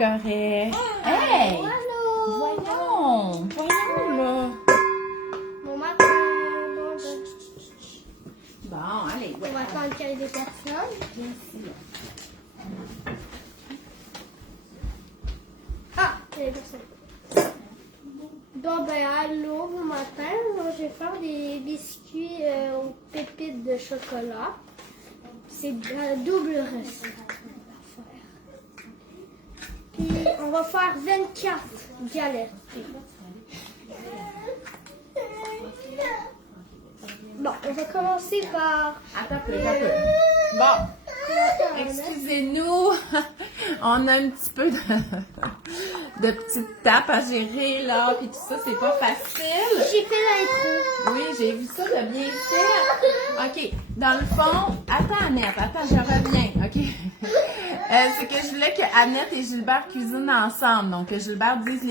correct. Hey! Allô? Voyons là. Bon matin. Bon, allez, On va attendre qu'il y ait des personnes. Ah, il y a des personnes. Bon, ben, allô, bon matin. Moi, je vais faire des biscuits aux pépites de chocolat. C'est la double recette qu'on va faire. Puis, on va faire 24 galettes. Bon, on va commencer par... Attends un peu. Bon, excusez-nous. On a un petit peu de petites tapes à gérer, là, puis tout ça, c'est pas facile. J'ai fait l'intro. Oui, j'ai vu ça de bien faire. OK, dans le fond, attends, Annette, je reviens, OK? C'est que je voulais que Annette et Gilbert cuisinent ensemble. Donc, que Gilbert dise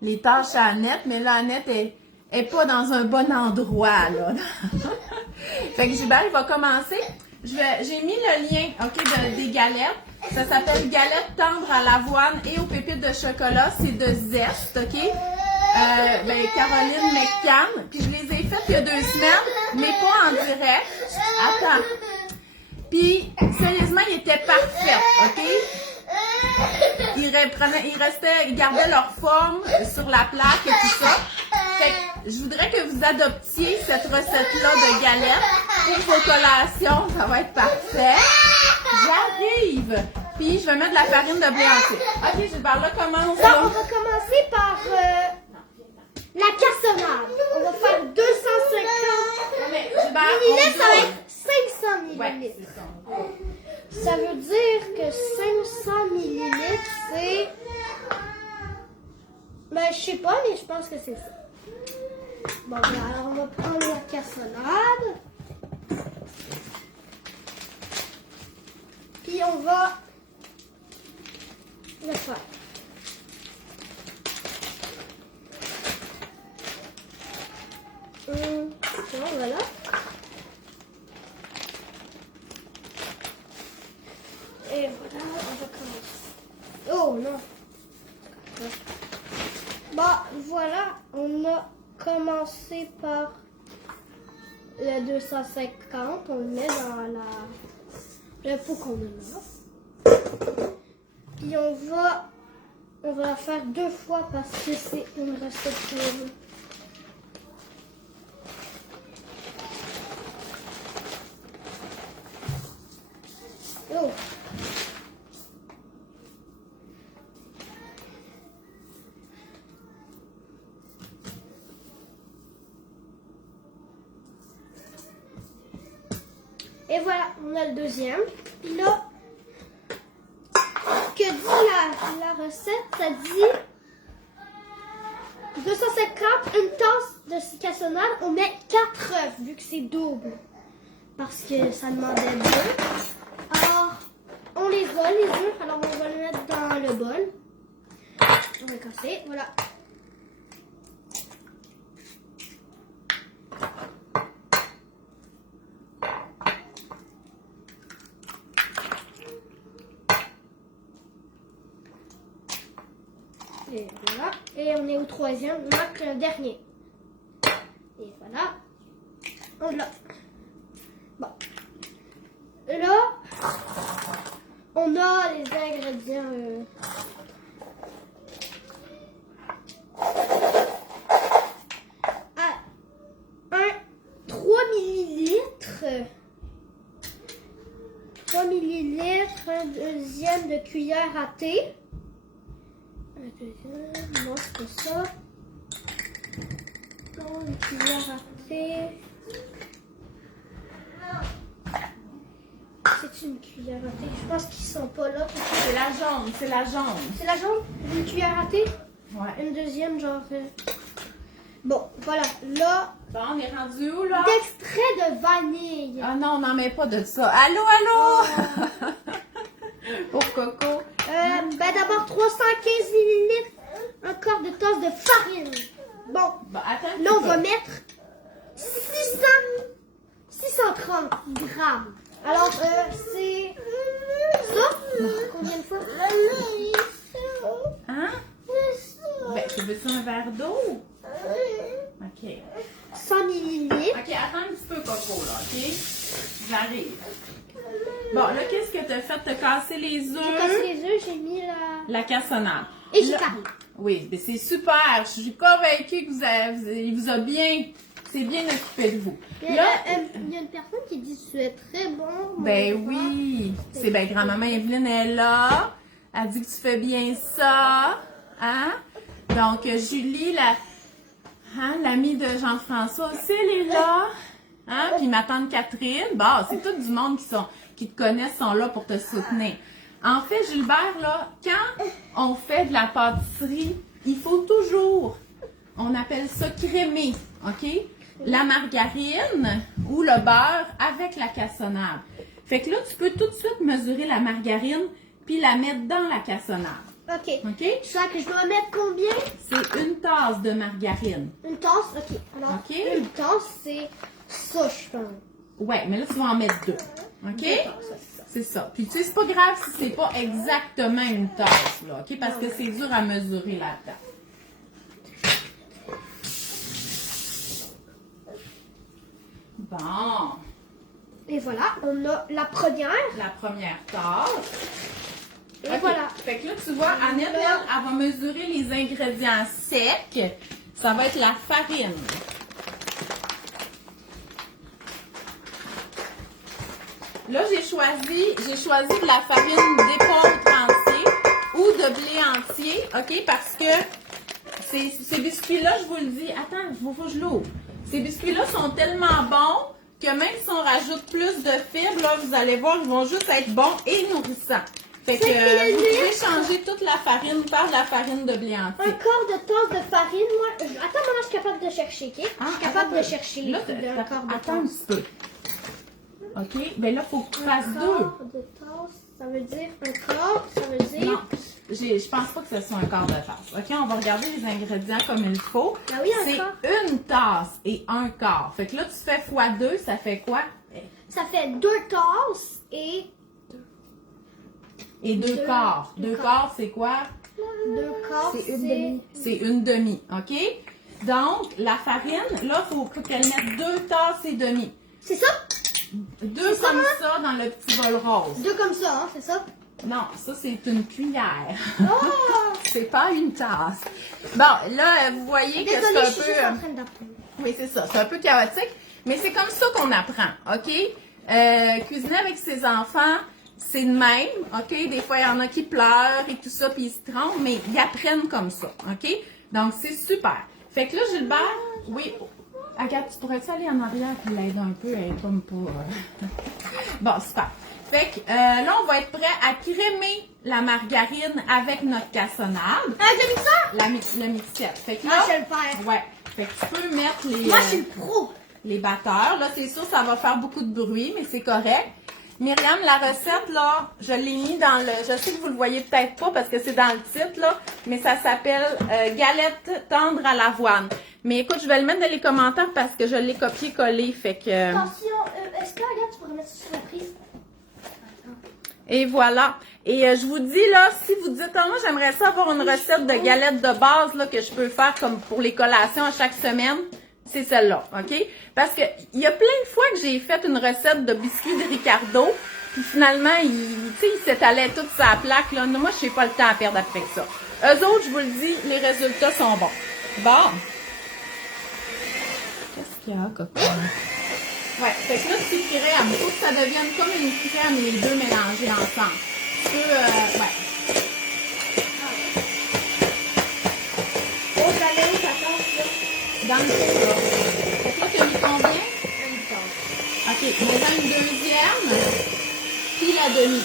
les tâches à Annette, mais là, Annette est pas dans un bon endroit, là. Fait que Gilbert, il va commencer. J'ai mis le lien, OK, des galettes. Ça s'appelle galettes tendres à l'avoine et aux pépites de chocolat. C'est de Zest, OK? Caroline McCann. Puis je les ai faites il y a 2 semaines, mais pas en direct. Attends. Puis, sérieusement, ils étaient parfaits, OK? Ils gardaient leur forme sur la plaque et tout ça. Fait que je voudrais que vous adoptiez cette recette-là de galettes pour vos collations. Ça va être parfait. J'arrive! Puis, je vais mettre de la farine de blé entier. OK, Gilbert, là, commence. Donc, on va commencer par la cassonade. On va faire 250 Mais, Gilbert, millilitres, ça va être 500 millilitres. Ouais, c'est ça. Ça veut dire que 500 millilitres, c'est... Ben, je sais pas, mais je pense que c'est ça. Bon, ben, alors, on va prendre la cassonade. Puis, on va le faire. Bon, voilà. Et voilà, on va commencer. Oh non. Bon, voilà, on a commencé par le 250. On le met dans le pot qu'on a là. Puis on va la faire 2 fois parce que c'est une recette pour... Oh. Et voilà, on a le deuxième. Puis là, que dit la recette? Ça dit 250, une tasse de cassonade, on met 4 œufs, vu que c'est double. Parce que ça demandait 2. Alors, on les vole, les œufs. Alors, on va les mettre dans le bol. On va casser, voilà. Et voilà. Et on est au 3e, donc le dernier. Et voilà. On l'a. Bon. Là, on a les ingrédients. 3 millilitres. 3 millilitres, un deuxième de cuillère à thé. Un deuxième, non, c'est pas ça. Non, une cuillère à thé. C'est une cuillère à thé. Je pense qu'ils sont pas là. C'est la jaune, c'est la jaune. C'est la jaune? Une cuillère à thé? Ouais. Une deuxième, genre... Bon, voilà. Là... Bon, on est rendu où, là? D'extrait de vanille. Ah non, on n'en met pas de ça. Allô, allô? Pour Coco. Ben d'abord 315 millilitres, un quart de tasse de farine. Bon, Attends, là on va mettre 630 grammes. Alors c'est ça. Combien de fois? veux-tu un verre d'eau? OK. 100 millilitres. OK, attends un petit peu, Coco, là, OK? J'arrive. Bon, là, qu'est-ce que t'as fait? T'as cassé les J'ai œufs? cassé les œufs, j'ai mis La cassonade. Et j'ai Là- carré. Oui, mais c'est super. Je suis convaincue que il vous a bien... C'est bien occupé de vous. Il y Là, a une personne qui dit que tu es très bon. mon ben repas. oui. C'est bien, grand-maman Evelyne est là. Elle dit que tu fais bien ça. Hein? Donc, Julie, l'amie de Jean-François aussi, elle est là. Hein? Puis ma tante Catherine. Bon, c'est tout du monde qui te connaissent, sont là pour te soutenir. En fait, Gilbert, là, quand on fait de la pâtisserie, il faut toujours, on appelle ça crémer, OK? La margarine ou le beurre avec la cassonade. Fait que là, tu peux tout de suite mesurer la margarine puis la mettre dans la cassonade. Ok. OK? Ça que je dois mettre combien? C'est une tasse de margarine. Une tasse? Ok. Alors, Ok. une tasse, c'est ça, je pense. Ouais, mais là, tu vas en mettre deux. OK? Deux tasses, c'est ça. C'est ça. Puis, tu sais, c'est pas grave si c'est pas exactement une tasse, là, OK? Parce que c'est dur à mesurer là-dedans. Bon. Et voilà, on a la première. La première tasse. Et OK. voilà. Fait que là, tu vois, Annette, elle va mesurer les ingrédients secs. Ça va être la farine. Là, j'ai choisi de la farine d'épeautre entier ou de blé entier, OK? Parce que ces biscuits-là, je vous le dis, attends, il faut que je l'ouvre. Ces biscuits-là sont tellement bons que même si on rajoute plus de fibres, là, vous allez voir, ils vont juste être bons et nourrissants. Fait que vous pouvez changer toute la farine par de la farine de blé Un entier. quart de tasse de farine. Moi, attends, maman, je suis capable de chercher, ok? Je suis capable de chercher Là, un quart de attends un tasse. petit peu. OK? Ben là, il faut que tu fasses Un deux. quart de tasse, ça veut dire un quart, ça veut dire... Non, je pense pas que ce soit un quart de tasse. OK, on va regarder les ingrédients comme il faut. Ah oui, un c'est quart. une tasse et un quart. Fait que là, tu fais x2, ça fait quoi? Ça fait 2 tasses et... Et deux Deux- quarts. deux Deux quarts. quarts, c'est quoi? 2 quarts, C'est une demi. C'est une demi, OK? Donc, la farine, là, il faut qu'elle mette 2 tasses et demie. C'est ça? 2 C'est ça, comme hein? ça dans le petit bol rose. 2 comme ça, hein, c'est ça? Non, ça, c'est une cuillère. Oh! C'est pas une tasse. Bon, là, vous voyez que Désolée, je suis c'est juste un en peu... train d'apprendre. Oui, c'est ça. C'est un peu chaotique, mais c'est comme ça qu'on apprend, OK? Cuisiner avec ses enfants, c'est de même, OK? Des fois, il y en a qui pleurent et tout ça, puis ils se trompent, mais ils apprennent comme ça, OK? Donc, c'est super. Fait que là, Gilbert, oui... Agathe, tu pourrais-tu aller en arrière et l'aider un peu? Elle est comme pas... Bon, super. Fait que là, on va être prêt à crémer la margarine avec notre cassonade. Ah, j'ai mis ça? Le mixette. Fait que Moi, là, je vais le faire. ouais. Fait que tu peux mettre Moi, je suis le pro. les batteurs. Là, c'est sûr, ça va faire beaucoup de bruit, mais c'est correct. Myriam, la recette, là, je l'ai mis dans le... Je sais que vous le voyez peut-être pas parce que c'est dans le titre, là, mais ça s'appelle galette tendre à l'avoine. Mais écoute, je vais le mettre dans les commentaires parce que je l'ai copié-collé, fait que... Attention, est-ce que, regarde, tu pourrais mettre ça sur la prise? Et voilà. Et je vous dis, là, si vous dites, ah, moi, j'aimerais ça avoir une recette de galettes de base, là, que je peux faire comme pour les collations à chaque semaine, c'est celle-là, OK? Parce que il y a plein de fois que j'ai fait une recette de biscuits de Ricardo, puis finalement, il s'étalait toute sa plaque, là. Moi, je n'ai pas le temps à perdre après ça. Eux autres, je vous le dis, les résultats sont bons. Bon. Qu'est-ce qu'il y a, copain? Ouais, fait que là, tu crèmes. Il faut que ça devienne comme une crème, les deux mélangés ensemble. Tu peux, ouais. Oh, j'allais où, ta tasse, là? Dans le four, là. Fait que là, tu as mis combien? Une tasse. OK, mets-en une deuxième, puis la demi.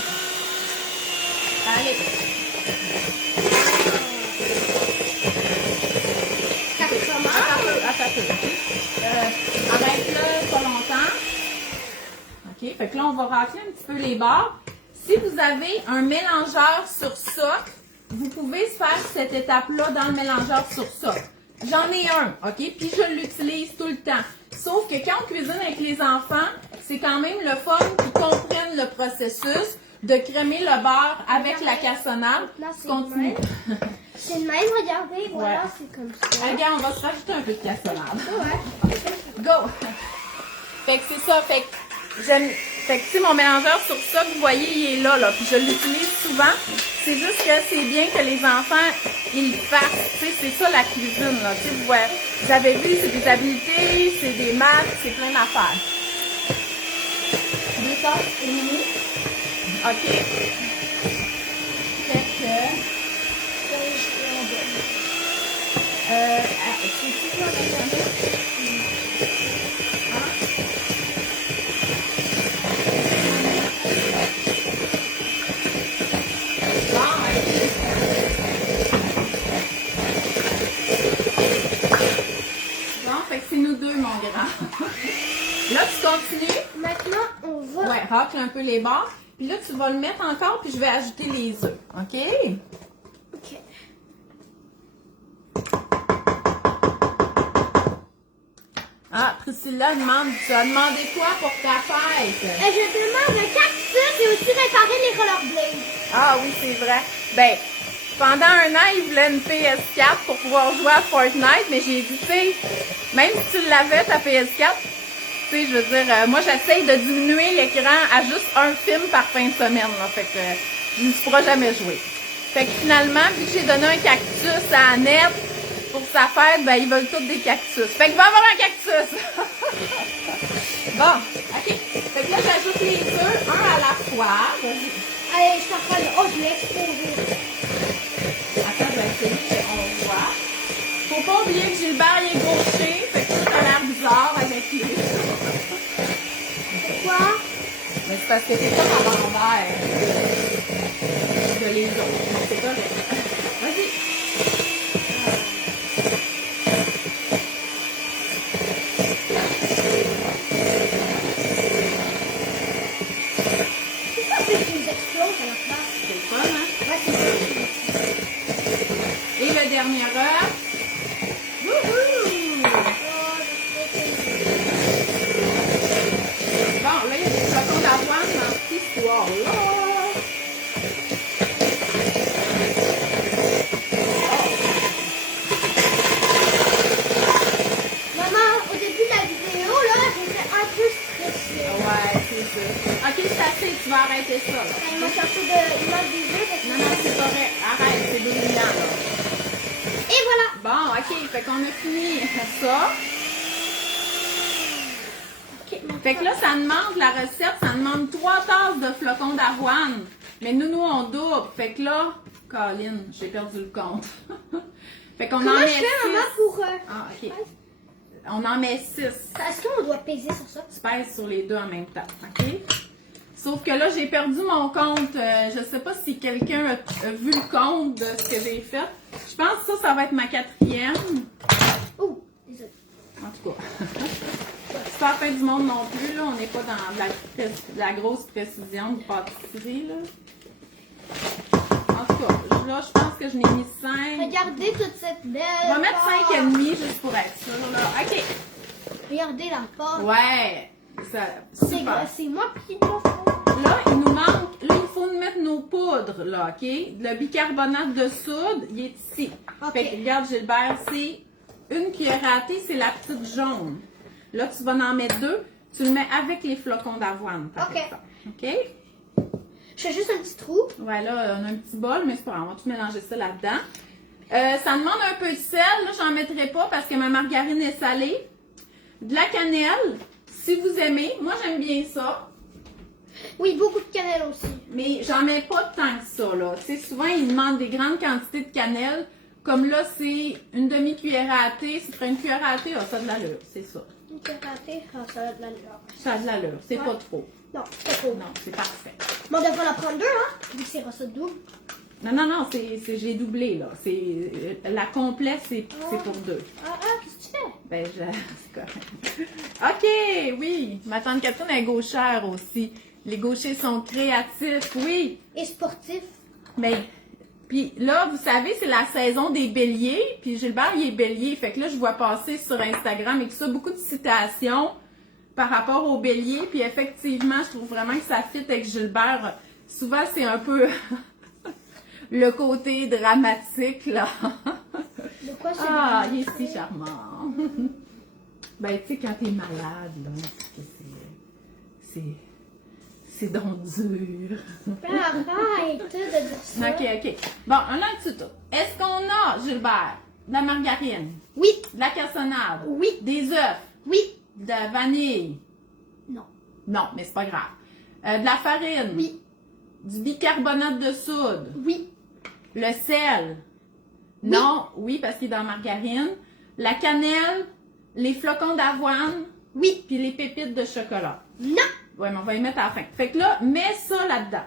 Allez. Arrête-le pas longtemps. OK, fait que là, on va racler un petit peu les bords. Si vous avez un mélangeur sur ça, vous pouvez faire cette étape-là dans le mélangeur sur ça. J'en ai un, OK? Puis je l'utilise tout le temps. Sauf que quand on cuisine avec les enfants, c'est quand même le fun qu'ils comprennent le processus. de crémer le beurre avec la cassonade. Maintenant, Tu c'est continues. C'est le même, regardez, voilà, Ouais. c'est comme ça. Regarde, on va se rajouter un peu de cassonade. Ouais. Go! Fait que c'est ça, fait que j'aime. Fait que tu sais, mon mélangeur sur ça, vous voyez, il est là, puis je l'utilise souvent. C'est juste que c'est bien que les enfants, ils le fassent. Tu sais, c'est ça la cuisine, là. Tu sais, vous avez vu, c'est des habiletés, c'est des maths, c'est plein d'affaires. 2 tasses et demie. OK. Fait que. C'est-tu quoi, bon, fait que c'est nous deux, mon grand. Là, tu continues. Maintenant, on va... Ouais, racle un peu les bords. Puis là, tu vas le mettre encore, puis je vais ajouter les œufs. OK? Ok. Ah, Priscilla demande, tu as demandé quoi pour ta fête? Je demande un cactus et aussi réparer les rollerblades. Ah oui, c'est vrai. Ben, pendant un an, il voulait une PS4 pour pouvoir jouer à Fortnite, mais j'ai dit, tu sais, même si tu l'avais, ta PS4, tu sais, je veux dire, moi, j'essaye de diminuer l'écran à juste un film par fin de semaine, là. Fait que, je ne pourras jamais jouer. Fait que finalement, vu que j'ai donné un cactus à Annette pour sa fête, ben, ils veulent tous des cactus. Fait qu'il va avoir un cactus! Bon, OK. Fait que là, j'ajoute les œufs, un à la fois. Allez, je t'en oh, je l'ai exposé. Attends, je vais essayer qu'on voit. Faut pas oublier que Gilbert il est gaucher, fait que ça a l'air bizarre avec lui. Pourquoi? Mais c'est parce que c'est pas à l'envers de les autres. C'est correct. Vas-y. Pourquoi c'est qu'ils explosent à la place? C'est le fun, hein? Ouais, c'est ça. Et le dernier œuf. Wouhou! Bon, là, il y a des flocons d'avoine dans cette histoire-là. Maman, au début de la vidéo, là, j'étais un peu stressée. Ouais, c'est ça. Ok, c'est assez, tu vas arrêter ça, là. Elle m'a cherché de l'image des yeux. Parce que... Non, non, c'est correct. Arrête, c'est brillant, là. Et voilà. Bon, ok, fait qu'on a fini ça. Ok, Fait que là, ça demande, la recette, ça demande 3 tasses de flocons d'avoine. Mais nous, on double. Fait que là, Colin, j'ai perdu le compte. Fait qu'on en comment met je fais, maman, 6. pour... Ah, ok. On en met 6. Est-ce qu'on doit peser sur ça? Tu pèses sur les deux en même temps, ok? Sauf que là, j'ai perdu mon compte. Je sais pas si quelqu'un a vu le compte de ce que j'ai fait. Je pense que ça va être ma 4e. Oh, désolé. En tout cas. C'est pas la fin du monde non plus, là. On n'est pas dans de la grosse précision de pâtisserie, là. En tout cas, là, je pense que je n'ai mis 5. Regardez toute cette belle... On va mettre pâte. 5,5 juste pour être sûr, là. OK. Regardez la pâte. Ouais. Ça, super. C'est moi qui dois faire. Là, il nous manque, là, il faut nous mettre nos poudres, là, OK? Le bicarbonate de soude, il est ici. OK. Fait que, regarde, Gilbert, c'est une cuillère à thé, c'est la petite jaune. Là, tu vas en mettre 2. Tu le mets avec les flocons d'avoine. OK. OK? Je fais juste un petit trou. Ouais, là, on a un petit bol, mais c'est pas grave, on va tout mélanger ça là-dedans. Ça demande un peu de sel, là, j'en mettrai pas parce que ma margarine est salée. De la cannelle, si vous aimez. Moi, j'aime bien ça. Oui, beaucoup de cannelle aussi. Mais j'en mets pas tant que ça, là. Tu sais, souvent, ils demandent des grandes quantités de cannelle. Comme là, c'est une demi-cuillère à thé. Si tu prends une cuillère à thé, ça a de l'allure, c'est ça. Une caratée, ça a de l'allure. Ça a de l'allure, c'est Ouais. pas trop. Non, c'est pas trop. Non, c'est parfait. Mais on devrait en prendre 2, hein? Vu que c'est recette double. Non, j'ai doublé, là. La complète, c'est pour 2. Ah, qu'est-ce que tu fais? Ben, c'est correct. OK, oui. Ma tante Catherine est gauchère aussi. Les gauchers sont créatifs, oui. Et sportif. Ben, puis là, vous savez, c'est la saison des béliers. Puis Gilbert, il est bélier. Fait que là, je vois passer sur Instagram et tout ça, beaucoup de citations par rapport aux béliers. Puis effectivement, je trouve vraiment que ça fit avec Gilbert. souvent, c'est un peu le côté dramatique, là. De quoi c'est Ah, dramatique? il est si charmant. Ben, tu sais, quand t'es malade, là, c'est donc dur. Arrête de dire ça. OK. Bon, un là-dessus tout. Est-ce qu'on a, Gilbert, de la margarine, Oui, de la cassonade, oui, des œufs, oui. de la vanille? Non. Non, mais c'est pas grave. De la farine? Oui, Du bicarbonate de soude? oui, Le sel? Non, oui, parce qu'il est dans la margarine. La cannelle, les flocons d'avoine, oui. puis les pépites de chocolat. Non. Ouais, mais on va y mettre à la fin. Fait que là, mets ça là-dedans.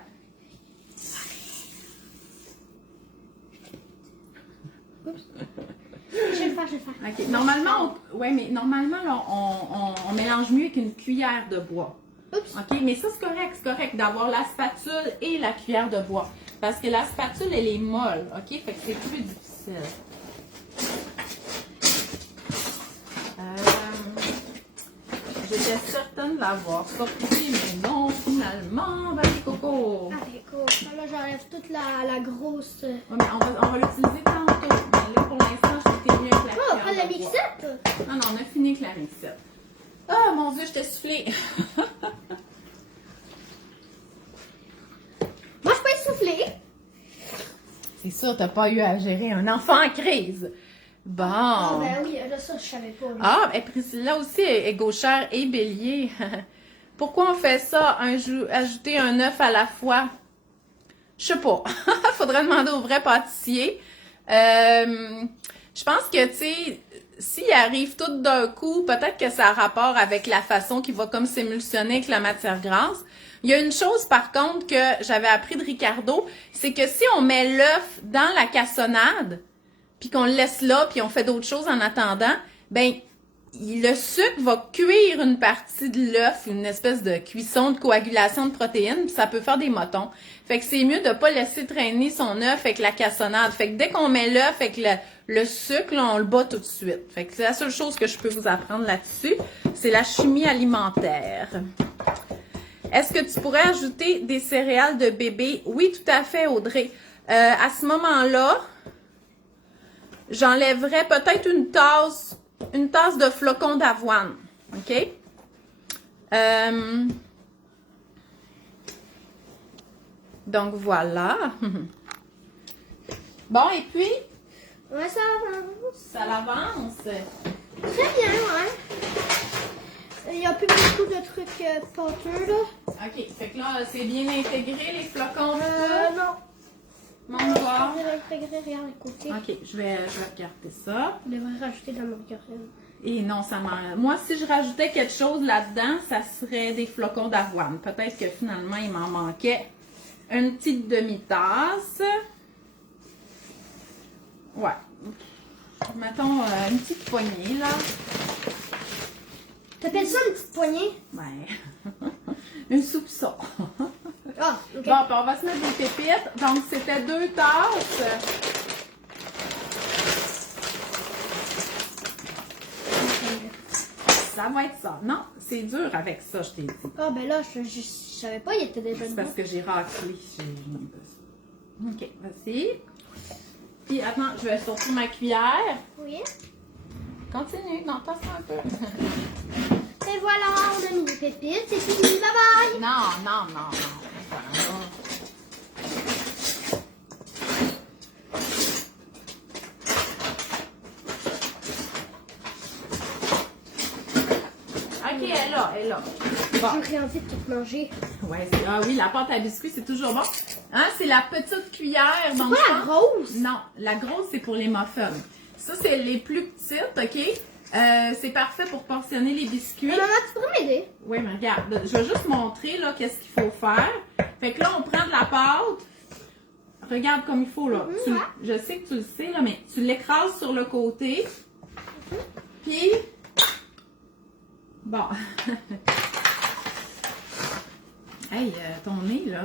Oups. Je vais le faire. OK. Normalement, mais normalement, là, on mélange mieux avec une cuillère de bois. Oups. OK? Mais ça, c'est correct d'avoir la spatule et la cuillère de bois. Parce que la spatule, elle est molle. OK? Fait que c'est plus difficile. J'étais certaine de l'avoir sorti, mais non, finalement, vas-y, Coco. Allez, cool. Là, j'enlève toute la grosse. Ouais, mais on va l'utiliser tantôt. Mais là, pour l'instant, j'étais mieux avec la Oh, cuillère prends la de bois. mixette. Non, on a fini avec la mixette. Ah, mon Dieu, je t'ai soufflé. Moi, je peux être soufflée. C'est ça, t'as pas eu à gérer un enfant en crise. Bon. Ah, ben oui, là, ça, je savais pas. Là. Ah, et Priscilla aussi est gauchère et bélier. Pourquoi on fait ça? Ajouter un œuf à la fois? Je sais pas. Faudrait demander au vrai pâtissier. Je pense que, tu sais, s'il arrive tout d'un coup, peut-être que ça a rapport avec la façon qu'il va comme s'émulsionner avec la matière grasse. Il y a une chose, par contre, que j'avais appris de Ricardo, c'est que si on met l'œuf dans la cassonade, puis qu'on le laisse là, puis on fait d'autres choses en attendant, ben le sucre va cuire une partie de l'œuf, une espèce de cuisson, de coagulation de protéines, puis ça peut faire des motons. Fait que c'est mieux de pas laisser traîner son œuf avec la cassonade. Fait que dès qu'on met l'œuf avec le sucre, là, on le bat tout de suite. Fait que c'est la seule chose que je peux vous apprendre là-dessus. C'est la chimie alimentaire. Est-ce que tu pourrais ajouter des céréales de bébé? Oui, tout à fait, Audrey. À ce moment-là, j'enlèverais peut-être une tasse de flocons d'avoine. OK? Donc, voilà. Bon, et puis, Ouais, ça avance. ça l'avance. Très bien, ouais. Il n'y a plus beaucoup de trucs pâteux, là. OK, fait que là, c'est bien intégré, les flocons. Non. Mon Je doigt. vais l'intégrer, regarde, à côté. OK, je vais regarder ça. Je devrais rajouter de la margarine. Et non, moi, si je rajoutais quelque chose là-dedans, ça serait des flocons d'avoine. Peut-être que finalement, il m'en manquait une petite demi-tasse. Ouais. Mettons une petite poignée, là. T'appelles ça une petite poignée? Ouais. Une soupçon. Ah, ok. Bon, puis on va se mettre des pépites. Donc, c'était 2 tasses. Ça va être ça. Non, c'est dur avec ça, je t'ai dit. Ah, ben là, je savais pas, il était déjà C'est dedans. parce que j'ai raclé. OK, vas-y. Puis, attends, je vais sortir ma cuillère. Oui. Continue. Non, passe un peu. Et voilà, on a mis des pépites, c'est fini, bye bye! Non. Voilà. OK, elle est là. Bon. J'ai envie de tout manger. Ouais, ah oui, la pâte à biscuits, c'est toujours bon. Hein, c'est la petite cuillère. C'est donc pas la je pense- grosse? Non, la grosse, c'est pour les muffins. Ça, c'est les plus petites, OK? C'est parfait pour portionner les biscuits. Maman, tu pourrais m'aider? Oui, mais regarde, je vais juste montrer là qu'est-ce qu'il faut faire. Fait que là, on prend de la pâte. Regarde comme il faut, là. Ouais. Je sais que tu le sais, là, mais tu l'écrases sur le côté. Puis, bon. Hey, ton nez, là.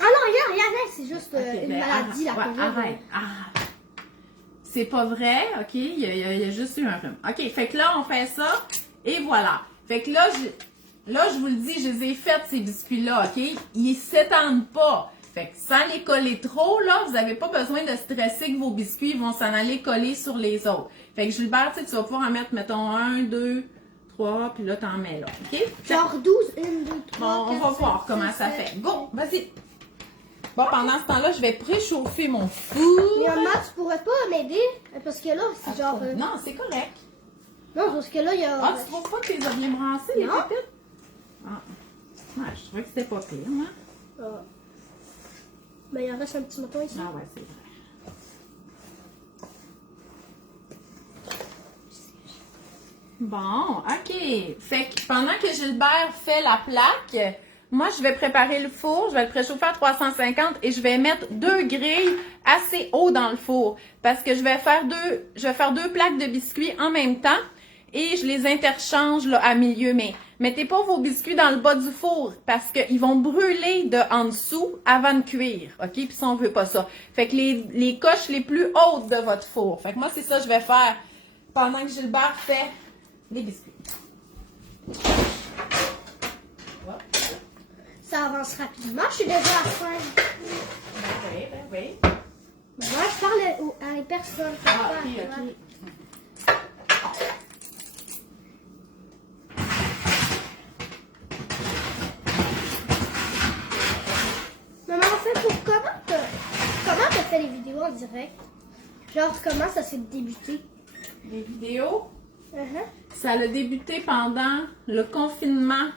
Ah non, regarde, c'est juste Ok, une ben, maladie, la arrête, COVID. ouais, arrête. C'est pas vrai, OK? Il y a juste eu un rhume. OK, fait que là, on fait ça. Et voilà. Fait que là, là, je vous le dis, je les ai faites, ces biscuits-là, OK? Ils s'étendent pas. Fait que sans les coller trop, là, vous n'avez pas besoin de stresser que vos biscuits vont s'en aller coller sur les autres. Fait que Gilbert, tu sais, tu vas pouvoir en mettre, mettons, 1, 2, 3, puis là, t'en mets là, OK? Genre 12, 1, 2, 3, Bon, on va voir comment ça fait. Go, vas-y. Bon, pendant ce temps-là, je vais préchauffer mon four. Mais maman, tu pourrais pas m'aider? Parce que là, c'est genre... Non, c'est correct. Non, parce que là, il y a... Ah, tu trouves pas que tu les as bien brassés, les Non. pépites? Ah. Ouais, je trouvais que c'était pas pire, hein? Ah. Ben, il en reste un petit mouton ici. Ah ouais, c'est vrai. Bon, OK. Fait que pendant que Gilbert fait la plaque, moi, je vais préparer le four. Je vais le préchauffer à 350 et je vais mettre 2 grilles assez haut dans le four. Parce que je vais faire deux plaques de biscuits en même temps et je les interchange là, à milieu. Mais mettez pas vos biscuits dans le bas du four parce qu'ils vont brûler de en dessous avant de cuire. OK? Puis ça, on veut pas ça. Fait que les coches les plus hautes de votre four. Fait que moi, c'est ça que je vais faire pendant que Gilbert fait les biscuits. Hop. Ça avance rapidement, je suis déjà à 5. Oui. Moi, je parle à les personnes. Ah, ok. Maman, en fait, comment t'as fait les vidéos en direct? Genre, comment ça s'est débuté? Les vidéos, Uh-huh. ça a débuté pendant le confinement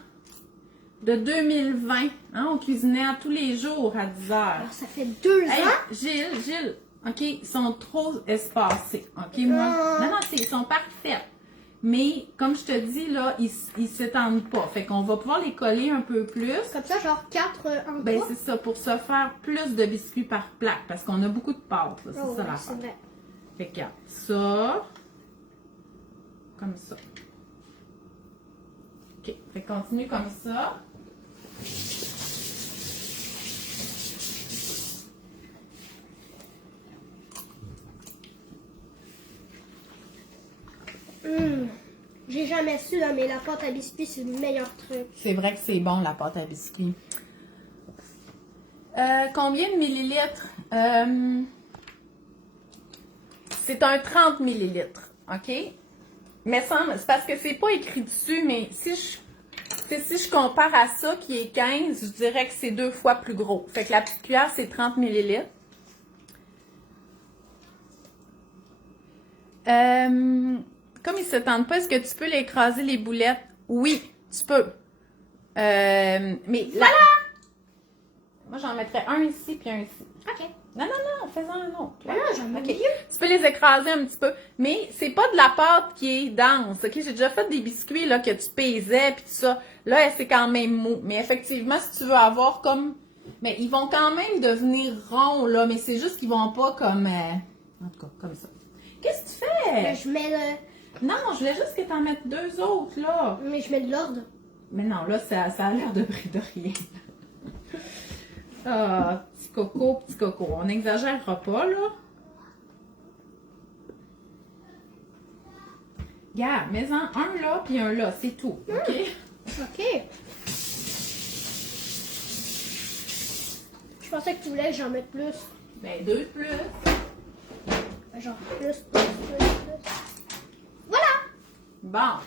de 2020. Hein, on cuisinait à tous les jours à 10 heures. Alors, ça fait 2 Hey, ans? Gilles, OK, ils sont trop espacés. OK, moi. Non, ils sont parfaits. Mais, comme je te dis, là, ils s'étendent pas. Fait qu'on va pouvoir les coller un peu plus. Comme ça, genre 4 en Ben, 3? c'est ça, pour se faire plus de biscuits par plaque. Parce qu'on a beaucoup de pâte, là. C'est Oh, ça ouais, l'affaire. c'est vrai. Fait que, regarde, ça. Comme ça. OK. Fait que continue comme ça. J'ai jamais su, là, mais la pâte à biscuits, c'est le meilleur truc. C'est vrai que c'est bon, la pâte à biscuits. Combien de millilitres? C'est un 30 millilitres, OK? Mais c'est parce que c'est pas écrit dessus, mais si je compare à ça qui est 15, je dirais que c'est 2 fois plus gros. Fait que la petite cuillère, c'est 30 millilitres. Comme ils ne se tendent pas, est-ce que tu peux l'écraser les boulettes? Oui, tu peux. Mais là, moi j'en mettrais un ici puis un ici. OK. Non, fais-en un autre. Non, j'en ai OK. mieux. Tu peux les écraser un petit peu. Mais c'est pas de la pâte qui est dense. OK? J'ai déjà fait des biscuits là, que tu pesais puis tout ça. Là, c'est quand même mou. Mais effectivement, si tu veux avoir comme. Mais ils vont quand même devenir ronds, là. Mais c'est juste qu'ils vont pas comme. En tout cas, comme ça. Qu'est-ce que tu fais? Je mets Non, je voulais juste que tu en mettes 2 autres, là. Mais je mets de l'ordre. Mais non, là, ça a l'air de rien. Ah, petit coco. On n'exagérera pas, là. Regarde, mets-en un là, puis un là, c'est tout, OK? OK. Je pensais que tu voulais que j'en mette plus. Ben, 2 plus. Genre plus. Voilà! Bon.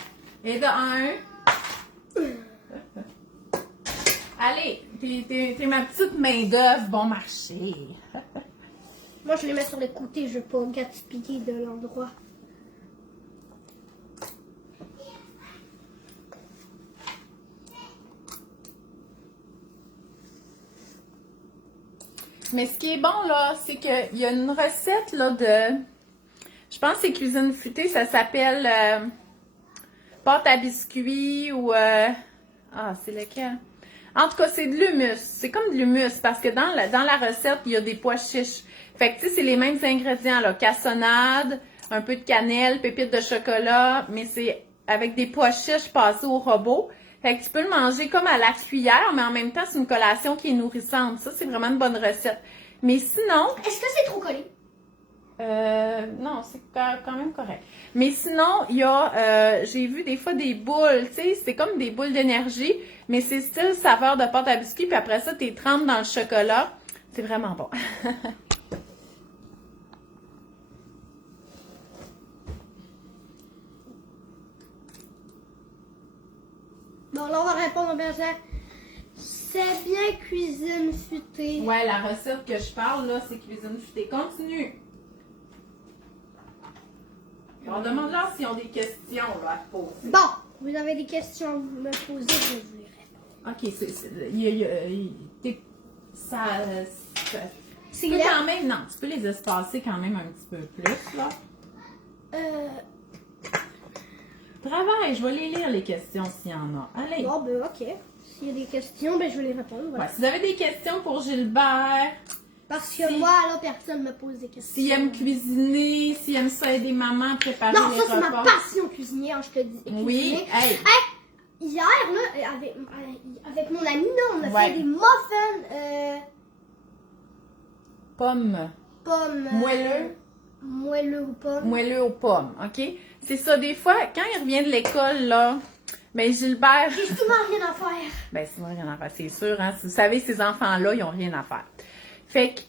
Et de 1. Allez, t'es ma petite main-d'œuvre bon marché. Moi, je les mets sur les côtés, je veux pas gaspiller de l'endroit. Mais ce qui est bon, là, c'est qu'il y a une recette, là, de... Je pense que c'est cuisine futée, ça s'appelle pâte à biscuits ou... Ah, c'est lequel? En tout cas, c'est de l'hummus. C'est comme de l'hummus parce que dans la recette, il y a des pois chiches. Fait que, tu sais, c'est les mêmes ingrédients, là. Cassonade, un peu de cannelle, pépites de chocolat, mais c'est avec des pois chiches passés au robot. Fait que tu peux le manger comme à la cuillère, mais en même temps, c'est une collation qui est nourrissante. Ça, c'est vraiment une bonne recette. Mais sinon... Est-ce que c'est trop collé? Non, c'est quand même correct. Mais sinon, il y a, j'ai vu des fois des boules, tu sais, c'est comme des boules d'énergie, mais c'est style saveur de pâte à biscuits, puis après ça, t'es trempes dans le chocolat. C'est vraiment bon. Bon, là, on va répondre au berger. C'est bien cuisine futée. Ouais, la recette que je parle, là, c'est cuisine futée. Continue. On demande-leur s'ils ont des questions là, à te poser. Bon, vous avez des questions à me poser, je vais vous les répondre. OK, ça C'est tu peux là. quand même, non, tu peux les espacer quand même un petit peu plus, là. Travaille, je vais les lire, les questions, s'il y en a. Allez. Bon, ben, ok. S'il y a des questions, ben, je vais les répondre. Voilà. Ouais, si vous avez des questions pour Gilbert, Parce que moi, là, personne me pose des questions. s'il aime cuisiner, s'il aime ça aider maman à préparer Non, les ça, c'est repas. ma passion cuisinière, je te dis. Oui, Cuisiner. hey. Hier, là, avec mon ami, là, on a Ouais. fait des muffins Pommes. pommes. Moelleux. Moelleux ou pommes. Moelleux aux pommes, OK? C'est ça, des fois, quand il revient de l'école, là, ben Gilbert... J'ai souvent rien à faire. Ben, c'est vrai, rien à faire, c'est sûr, hein? Vous savez, ces enfants-là, ils ont rien à faire. Fait que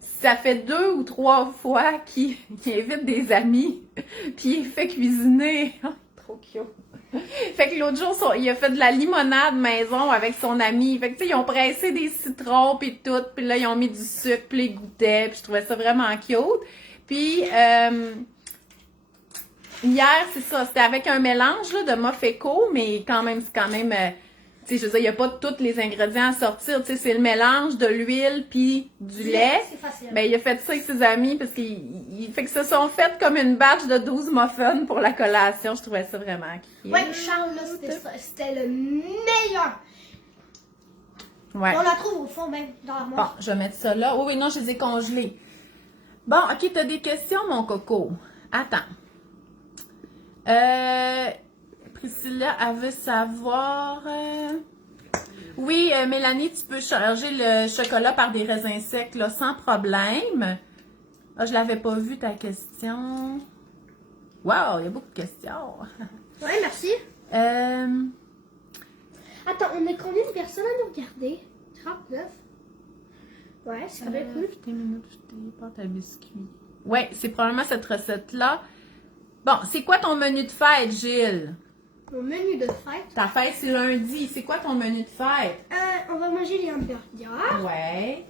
ça fait 2 ou 3 fois qu'il invite des amis, puis il fait cuisiner. Oh, trop cute. Fait que l'autre jour, il a fait de la limonade maison avec son ami. Fait que, tu sais, ils ont pressé des citrons, puis tout, puis là, ils ont mis du sucre, puis ils goûtaient, puis je trouvais ça vraiment cute. Puis, hier, c'est ça, c'était avec un mélange là, de Mofeco, mais quand même, c'est quand même, tu sais, je veux dire, il n'y a pas tous les ingrédients à sortir, tu sais, c'est le mélange de l'huile puis du lait. C'est facile. Ben, il a fait ça avec ses amis parce qu'il fait que se sont fait comme une batch de 12 muffins pour la collation. Je trouvais ça vraiment cute. Ouais, Charles, là, c'était le meilleur. Ouais. On la trouve au fond, même, dans Bon, l'armoire. je vais mettre ça là. Oui, non, je les ai congelés. Bon, OK, t'as des questions, mon coco? Attends. Priscilla, elle veut savoir... Oui, Mélanie, tu peux changer le chocolat par des raisins secs, là, sans problème. Ah, je l'avais pas vu, ta question. Wow, il y a beaucoup de questions. Ouais, merci. Attends, on est combien de personnes à nous regarder? 39. Ouais, c'est quand même cool. Pâte à biscuits. Ouais, c'est probablement cette recette-là. Bon, c'est quoi ton menu de fête, Gilles? Mon menu de fête. Ta fête, c'est lundi. C'est quoi ton menu de fête? On va manger des hamburgers. Ouais.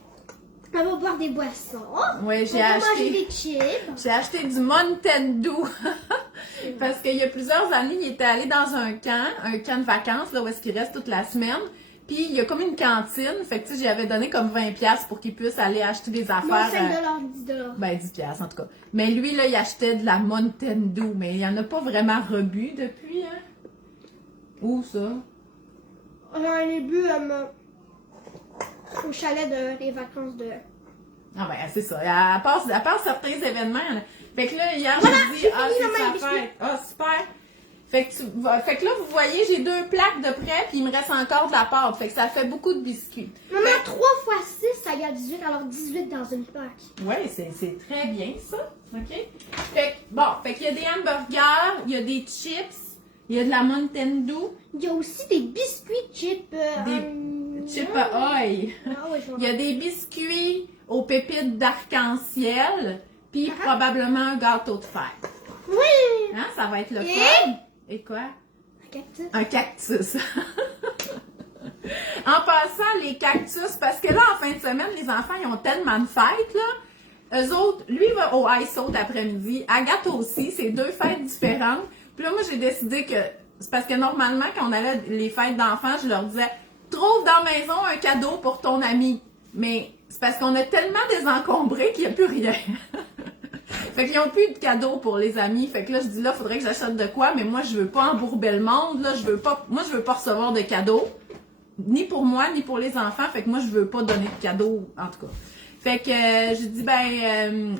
On va boire des boissons. Ouais, On va manger des chips. J'ai acheté du Mountain Dew. Parce qu'il y a plusieurs années, il était allé dans un camp de vacances, là, où est-ce qu'il reste toute la semaine. Puis, il y a comme une cantine. Fait que, tu sais, j'y avais donné comme 20$ pour qu'il puisse aller acheter des Non, affaires. 5$, 10$. Ben, 10$ en tout cas. Mais lui, là, il achetait de la Mountain Dew. Mais il n'y en a pas vraiment rebu depuis, hein? Où ça? On a un bu au chalet des vacances de... Ah ben, c'est ça. À part certains événements. Là. Fait que là, hier, Voilà, j'ai dit, j'ai ah, fini c'est dans ma sa fête. Ah, super. Fait que là, vous voyez, j'ai 2 plaques de près, puis il me reste encore de la pâte. Fait que ça fait beaucoup de biscuits. Maman, 3 x 6, ça y a 18, alors 18 dans une plaque. Ouais, c'est très bien, ça. OK? Fait que, bon, fait qu'il y a des hamburgers, il y a des chips, il y a de la Mountain Dew, Il y a aussi des biscuits chips. des chips à oeil. Ah ouais, je Il y a des biscuits aux pépites d'arc-en-ciel, puis Ah. probablement un gâteau de fête. Oui! Hein, ça va être le Et? fun. Et quoi? Un cactus. Un cactus. En passant, les cactus, parce que là, en fin de semaine, les enfants, ils ont tellement de fêtes, là. Eux autres, lui, il va au ice saut après-midi. Agathe aussi, c'est 2 fêtes différentes. Puis là, moi, j'ai décidé que, c'est parce que normalement, quand on allait les fêtes d'enfants, je leur disais, trouve dans la maison un cadeau pour ton ami. Mais c'est parce qu'on a tellement désencombré qu'il n'y a plus rien. Fait qu'ils n'ont plus de cadeaux pour les amis. Fait que là, je dis là, faudrait que j'achète de quoi, mais moi, je veux pas embourber le monde. Là, je veux pas recevoir de cadeaux. Ni pour moi, ni pour les enfants. Fait que moi, je veux pas donner de cadeaux, en tout cas. Fait que j'ai dit,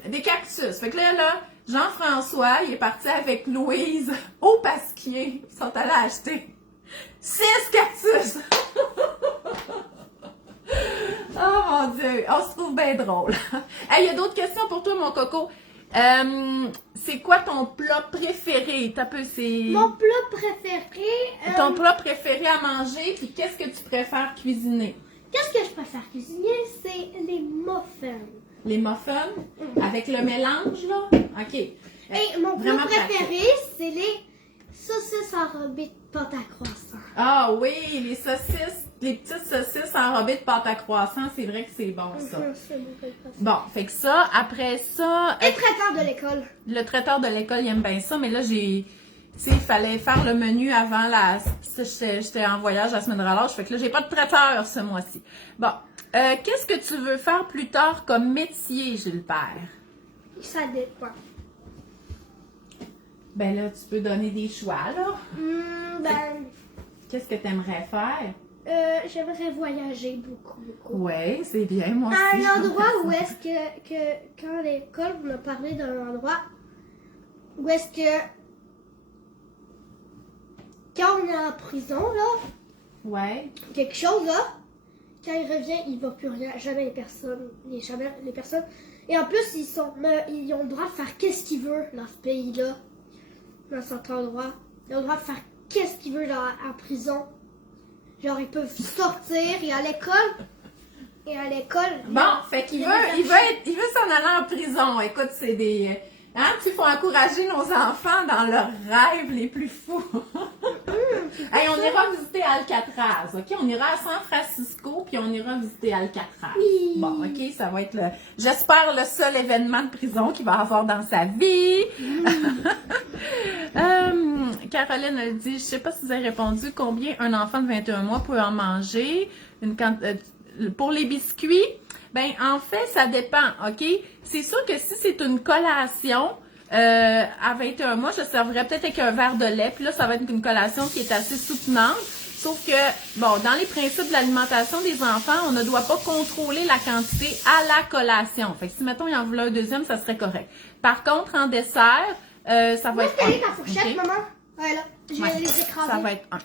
des cactus. Fait que là, Jean-François, il est parti avec Louise au Pasquier. Ils sont allés acheter 6 cactus. Oh mon Dieu, on se trouve bien drôle. Hey, il y a d'autres questions pour toi, mon coco. C'est quoi ton plat préféré? T'as peu, c'est... Mon plat préféré... Ton plat préféré à manger, puis qu'est-ce que tu préfères cuisiner? Qu'est-ce que je préfère cuisiner? C'est les muffins. Les muffins? Avec le mélange, là? OK. Et mon plat Vraiment préféré, c'est les saucisses enrobées de pâte à croissant. Ah oui, les saucisses, les petites saucisses enrobées de pâte à croissant, c'est vrai que c'est bon, ça. C'est mon préféré. Bon, fait que ça, après ça... Et traiteur de l'école. Le traiteur de l'école, il aime bien ça, mais là, tu sais, il fallait faire le menu avant j'étais en voyage la semaine de relâche, fait que là, j'ai pas de traiteur ce mois-ci. Bon, qu'est-ce que tu veux faire plus tard comme métier, Gilbert? Ça dépend. Ben là, tu peux donner des choix, là. Qu'est-ce que tu aimerais faire? J'aimerais voyager beaucoup. Oui, c'est bien, moi À aussi. un endroit où est-ce que quand à l'école, on a parlé d'un endroit où est-ce que quand on est en prison, là, Ouais. quelque chose, là, quand il revient, il ne va plus rien, jamais les personnes. Et en plus, ils ont le droit de faire qu'est-ce qu'ils veulent dans ce pays-là, dans cet endroit. Ils ont le droit de faire qu'est-ce qu'ils veulent en prison. Genre, ils peuvent sortir et à l'école. Bon, fait qu'il veut s'en aller en prison. Écoute, c'est des... Hein, il faut encourager nos enfants dans leurs rêves les plus fous. Hey, on ira visiter Alcatraz, OK? On ira à San Francisco, puis on ira visiter Alcatraz. Oui. Bon, OK, ça va être, j'espère, le seul événement de prison qu'il va avoir dans sa vie. Caroline, elle dit, je sais pas si vous avez répondu, combien un enfant de 21 mois peut en manger? Pour les biscuits, ben en fait, ça dépend, OK? C'est sûr que si c'est une collation, à 21 mois, je servirais peut-être avec un verre de lait, puis là, ça va être une collation qui est assez soutenante. Sauf que, bon, dans les principes de l'alimentation des enfants, on ne doit pas contrôler la quantité à la collation. Fait que si, mettons, il en voulait un deuxième, ça serait correct. Par contre, en dessert, ça va être Quelle est ta fourchette, OK? maman? Ouais, là. Je vais Ouais, les écraser. ça va être 1.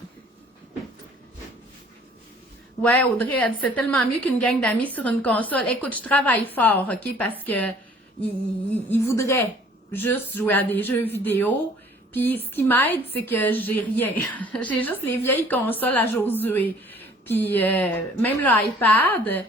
Ouais, Audrey, elle dit, c'est tellement mieux qu'une gang d'amis sur une console. Écoute, je travaille fort, OK, parce que il voudrait juste jouer à des jeux vidéo. Puis ce qui m'aide, c'est que j'ai rien. J'ai juste les vieilles consoles à Josué. Puis même l'iPad,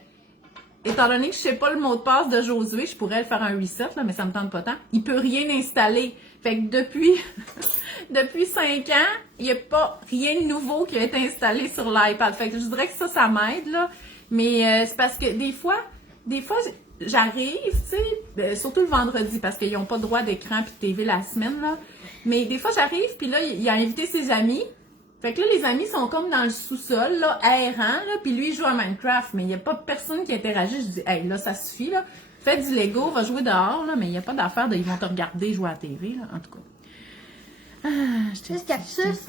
étant donné que je sais pas le mot de passe de Josué, je pourrais le faire un reset, là, mais ça me tente pas tant. Il peut rien installer. Fait que depuis 5 ans, il n'y a pas rien de nouveau qui a été installé sur l'iPad. Fait que je dirais que ça m'aide, là. Mais c'est parce que des fois, j'arrive, tu sais, surtout le vendredi, parce qu'ils n'ont pas droit d'écran puis de TV la semaine, là. Mais des fois, j'arrive, puis là, il a invité ses amis. Fait que là, les amis sont comme dans le sous-sol, là, errant, là, puis lui, il joue à Minecraft, mais il n'y a pas personne qui interagit. Je dis, hey, là, ça suffit, là. Fais du Lego, va jouer dehors, là, mais il n'y a pas d'affaire ils vont te regarder jouer à la TV, là, en tout cas. C'est le cactus.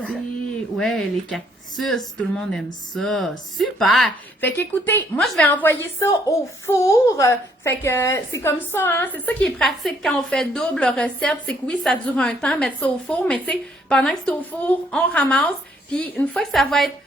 Ouais, les cactus, tout le monde aime ça. Super! Fait qu'écoutez, moi je vais envoyer ça au four. Fait que c'est comme ça, hein. C'est ça qui est pratique quand on fait double recette. C'est que oui, ça dure un temps, mettre ça au four, mais tu sais, pendant que c'est au four, on ramasse. Puis une fois que ça va être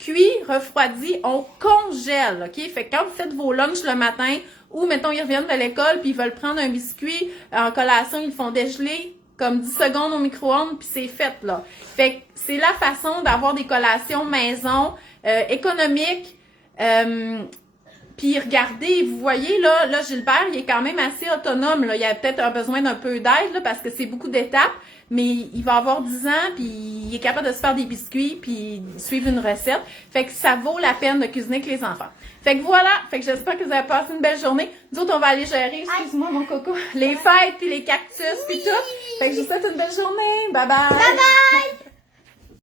cuit, refroidi, on congèle, OK? Fait que quand vous faites vos lunchs le matin, ou mettons, ils reviennent de l'école, puis ils veulent prendre un biscuit en collation, ils le font dégeler comme 10 secondes au micro-ondes, puis c'est fait, là. Fait que c'est la façon d'avoir des collations maison, économiques. Puis regardez, vous voyez, là, Gilbert, il est quand même assez autonome, là. Il a peut-être un besoin d'un peu d'aide, là, parce que c'est beaucoup d'étapes, mais il va avoir 10 ans, puis il est capable de se faire des biscuits, puis suivre une recette. Fait que ça vaut la peine de cuisiner avec les enfants. Fait que voilà, fait que j'espère que vous avez passé une belle journée. Nous autres, on va aller gérer, excuse-moi mon coco, les fêtes, puis les cactus, puis tout. Fait que je vous souhaite une belle journée. Bye bye! Bye bye!